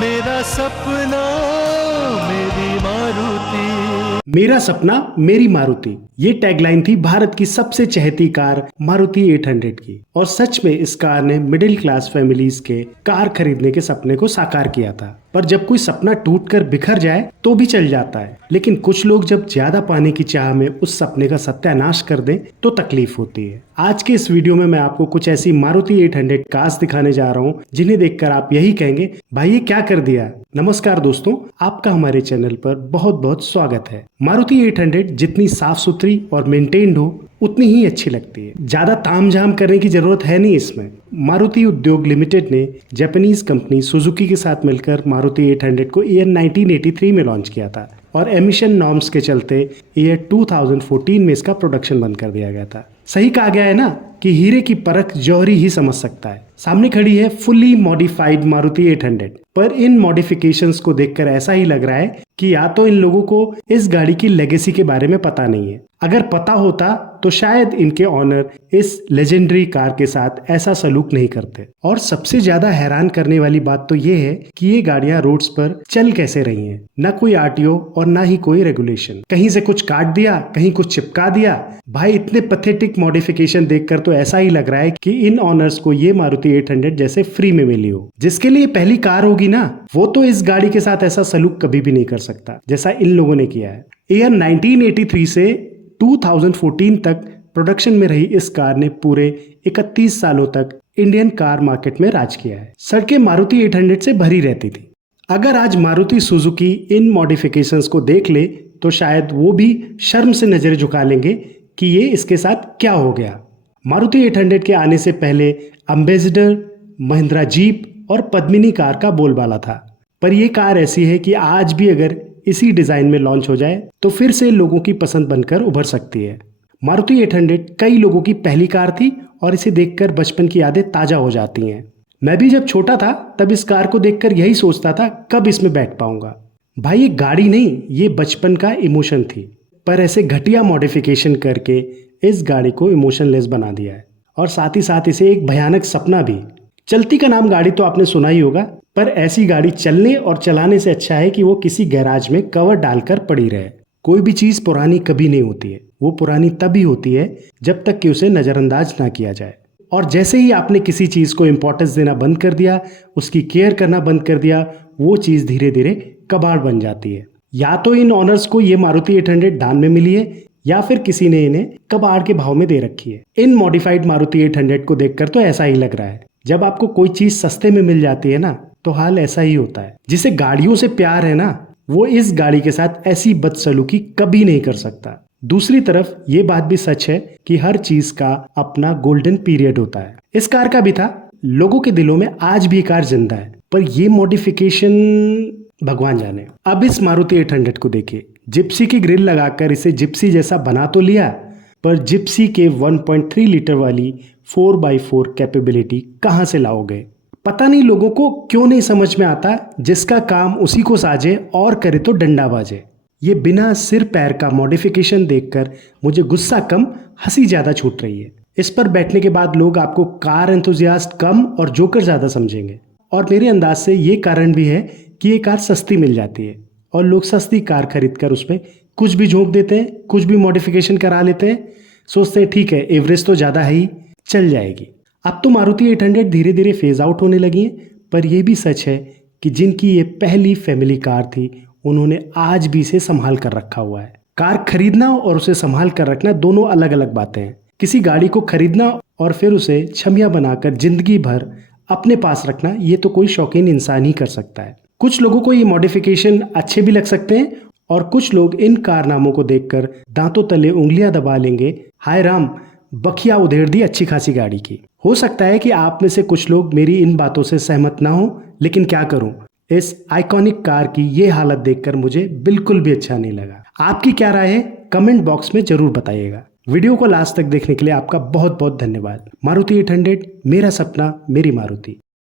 मेरा सपना मेरी मारुति। मेरा सपना मेरी मारुति, ये टैगलाइन थी भारत की सबसे चहेती कार मारुति 800 की। और सच में इस कार ने मिडिल क्लास फैमिलीज के कार खरीदने के सपने को साकार किया था। पर जब कोई सपना टूटकर बिखर जाए तो भी चल जाता है, लेकिन कुछ लोग जब ज्यादा पाने की चाह में उस सपने का सत्यानाश कर दें तो तकलीफ होती है। आज के इस वीडियो में मैं आपको कुछ ऐसी मारुति 800 कार्स दिखाने जा रहा हूँ जिन्हें देखकर आप यही कहेंगे, भाई ये क्या कर दिया। नमस्कार दोस्तों, आपका हमारे चैनल पर बहुत बहुत स्वागत है। मारुति 800 जितनी साफ सुथरी और मेंटेन्ड हो उतनी ही अच्छी लगती है। ज्यादा तामझाम करने की जरूरत है नहीं इसमें। मारुति उद्योग लिमिटेड ने जापानीज कंपनी सुजुकी के साथ मिलकर मारुति 800 को ईयर 1983 में लॉन्च किया था और एमिशन नॉर्म्स के चलते ईयर 2014 में इसका प्रोडक्शन बंद कर दिया गया था। सही कहा गया है ना कि हीरे की परख जौहरी ही समझ सकता है। सामने खड़ी है फुली मॉडिफाइड मारुति 800, पर इन मॉडिफिकेशंस को देखकर ऐसा ही लग रहा है कि या तो इन लोगों को इस गाड़ी की लेगेसी के बारे में पता नहीं है। अगर पता होता तो शायद इनके ऑनर इस लेजेंडरी कार के साथ ऐसा सलूक नहीं करते। और सबसे ज्यादा हैरान करने वाली बात तो ये है कि ये गाड़ियां रोड्स पर चल कैसे रही हैं। न कोई आरटीओ और ना ही कोई रेगुलेशन। कहीं से कुछ काट दिया, कहीं कुछ चिपका दिया। भाई इतने पैथेटिक मॉडिफिकेशन देखकर तो ऐसा ही लग रहा है कि इन ऑनर्स को ये मारुति 800 जैसे फ्री में मिली हो। जिसके लिए पहली कार होगी ना, वो तो इस गाड़ी के साथ ऐसा सलूक कभी भी नहीं कर सकता जैसा इन लोगों ने किया है। ईयर 1983 से 2014 तक प्रोडक्शन में रही इस कार ने पूरे 31 सालों तक इंडियन कार मार्केट में राज किया है। सड़कें मारुति 800 से भरी रहती थी। अगर आज मारुति सुजुकी इन मॉडिफिकेशंस को देख ले तो शायद वो भी शर्म से नजरें झुका लेंगे कि ये इसके साथ क्या हो गया। मारुति 800 के आने से पहले एम्बेसडर, महिंद्रा जीप और पद्मिनी कार का बोलबाला था। पर यह कार ऐसी है कि आज भी अगर इसी डिजाइन में लॉन्च हो जाए तो फिर से लोगों की पसंद बनकर उभर सकती है। मारुति 800 कई लोगों की पहली कार थी और इसे देखकर बचपन की यादें ताजा हो जाती हैं। मैं भी जब छोटा था तब इस कार को देखकर यही सोचता था कब इसमें बैठ पाऊंगा। भाई ये गाड़ी नहीं, ये बचपन का इमोशन थी। पर ऐसे घटिया मॉडिफिकेशन करके इस गाड़ी को इमोशनलेस बना दिया है और साथ ही साथ इसे एक भयानक सपना भी। चलती का नाम गाड़ी तो आपने सुना ही होगा, पर ऐसी गाड़ी चलने और चलाने से अच्छा है कि वो किसी गैराज में कवर डालकर पड़ी रहे। कोई भी चीज पुरानी कभी नहीं होती है, वो पुरानी तभी होती है जब तक कि उसे नजरअंदाज ना किया जाए। और जैसे ही आपने किसी चीज को इंपॉर्टेंस देना बंद कर दिया, उसकी केयर करना बंद कर दिया, वो चीज धीरे धीरे कबाड़ बन जाती है। या तो इन ऑनर्स को ये मारुति 800 दान में मिली है या फिर किसी ने इन्हें कबाड़ के भाव में दे रखी है। इन मॉडिफाइड मारुति 800 को देखकर तो ऐसा ही लग रहा है। जब आपको कोई चीज सस्ते में मिल जाती है ना तो हाल ऐसा ही होता है। जिसे गाड़ियों से प्यार है ना, वो इस गाड़ी के साथ ऐसी बदसलूकी कभी नहीं कर सकता। दूसरी तरफ ये बात भी सच है कि हर चीज का अपना गोल्डन पीरियड होता है। इस कार का भी था। लोगों के दिलों में आज भी कार जिंदा है, पर ये मॉडिफिकेशन भगवान जाने। अब इस मारुति 800 को देखिए। जिप्सी की ग्रिल लगाकर इसे जिप्सी जैसा बना तो लिया, पर जिप्सी के 1.3 लीटर वाली 4x4 कैपेबिलिटी कहां से लाओगे। पता नहीं लोगों को क्यों नहीं समझ में आता, जिसका काम उसी को साजे और करे तो डंडा बाजे। ये बिना सिर पैर का मॉडिफिकेशन देखकर मुझे गुस्सा कम हंसी ज्यादा छूट रही है। इस पर बैठने के बाद लोग आपको कार एंथुसियास्ट कम और जोकर ज्यादा समझेंगे। और मेरे अंदाज से ये कारण भी है कि ये कार सस्ती मिल जाती है और लोग सस्ती कार खरीदकर उसमें कुछ भी झोंक देते हैं, कुछ भी मॉडिफिकेशन करा लेते हैं। सोचते हैं ठीक है, एवरेज तो ज्यादा है ही, चल जाएगी। अब तो मारुति 800 धीरे धीरे फेज आउट होने लगी है, पर यह भी सच है कि जिनकी ये पहली फैमिली कार थी उन्होंने आज भी इसे संभाल कर रखा हुआ है। कार खरीदना और उसे संभाल कर रखना दोनों अलग अलग बातें हैं। किसी गाड़ी को खरीदना और फिर उसे छमिया बनाकर जिंदगी भर अपने पास रखना, ये तो कोई शौकीन इंसान ही कर सकता है। कुछ लोगों को ये मॉडिफिकेशन अच्छे भी लग सकते हैं और कुछ लोग इन कारनामों को देखकर दांतों तले उंगलियां दबा लेंगे, हाय राम बखिया उधेड़ दी अच्छी खासी गाड़ी की। हो सकता है कि आप में से कुछ लोग मेरी इन बातों से सहमत ना हो, लेकिन क्या करूं, इस आइकॉनिक कार की ये हालत देखकर मुझे बिल्कुल भी अच्छा नहीं लगा। आपकी क्या राय है कमेंट बॉक्स में जरूर बताइएगा। वीडियो को लास्ट तक देखने के लिए आपका बहुत बहुत धन्यवाद। मारुति 800 मेरा सपना मेरी मारुति।